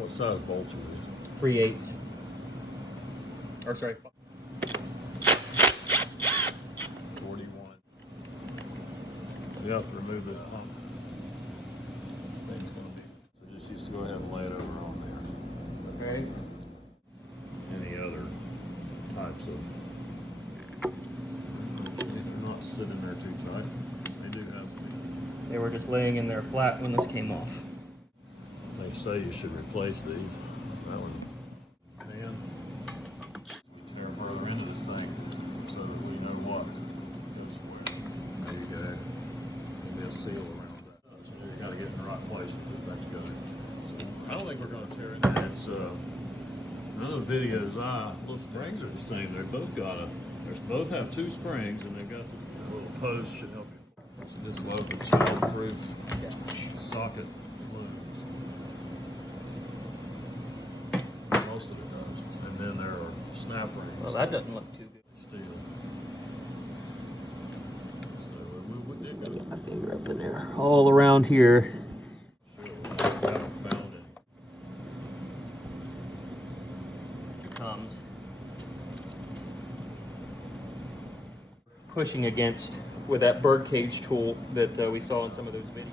What size bolts are these? 3/8. Or sorry. 41. You have to remove this pump. Thing's gonna be. So just used to go ahead and lay it over on there. Okay. Any other types of. They're not sitting there too tight. They do have seats. They were just laying in there flat when this came off. They say you should replace these. That one. Man, we tear further into this thing so that we know what goes where. There you go. Maybe a seal around that. So you got to get in the right place and put it back together. So I don't think we're going to tear it. It's none of the videos. Well, the springs are the same. They both got both have 2 springs, and they've got this little post should help you. So this will open child-proof socket looms. Most of it does. And then there are snap rings. Well, that doesn't look too good. Steel. So it Get my finger up in there. All around here. I haven't found it. Comes pushing against with that birdcage tool that we saw in some of those videos.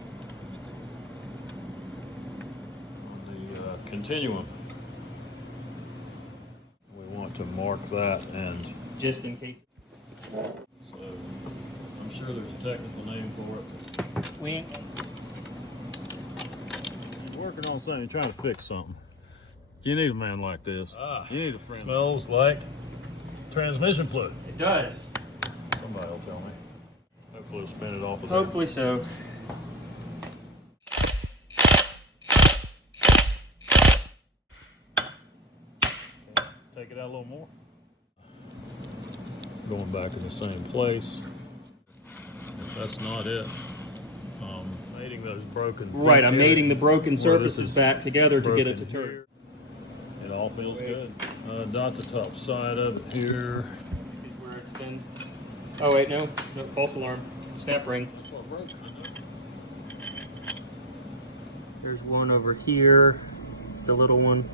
The continuum. We want to mark that, and Just in case. so I'm sure there's a technical name for it. We ain't. You're working on something, you're trying to fix something. You need a man like this. You need a friend. Smells like transmission fluid. It does. Somebody will tell me. Hopefully it'll spin it off of Hopefully so. Take it out a little more. Going back in the same place. If that's not it, mating those broken. Right, I'm mating the broken where surfaces this is back together to get it to broken turn. here. It all feels good. Dot the top side of it here. Is where it's been. Oh wait, no, false alarm. Snap ring. That's what breaks, isn't it? There's one over here. It's the little one.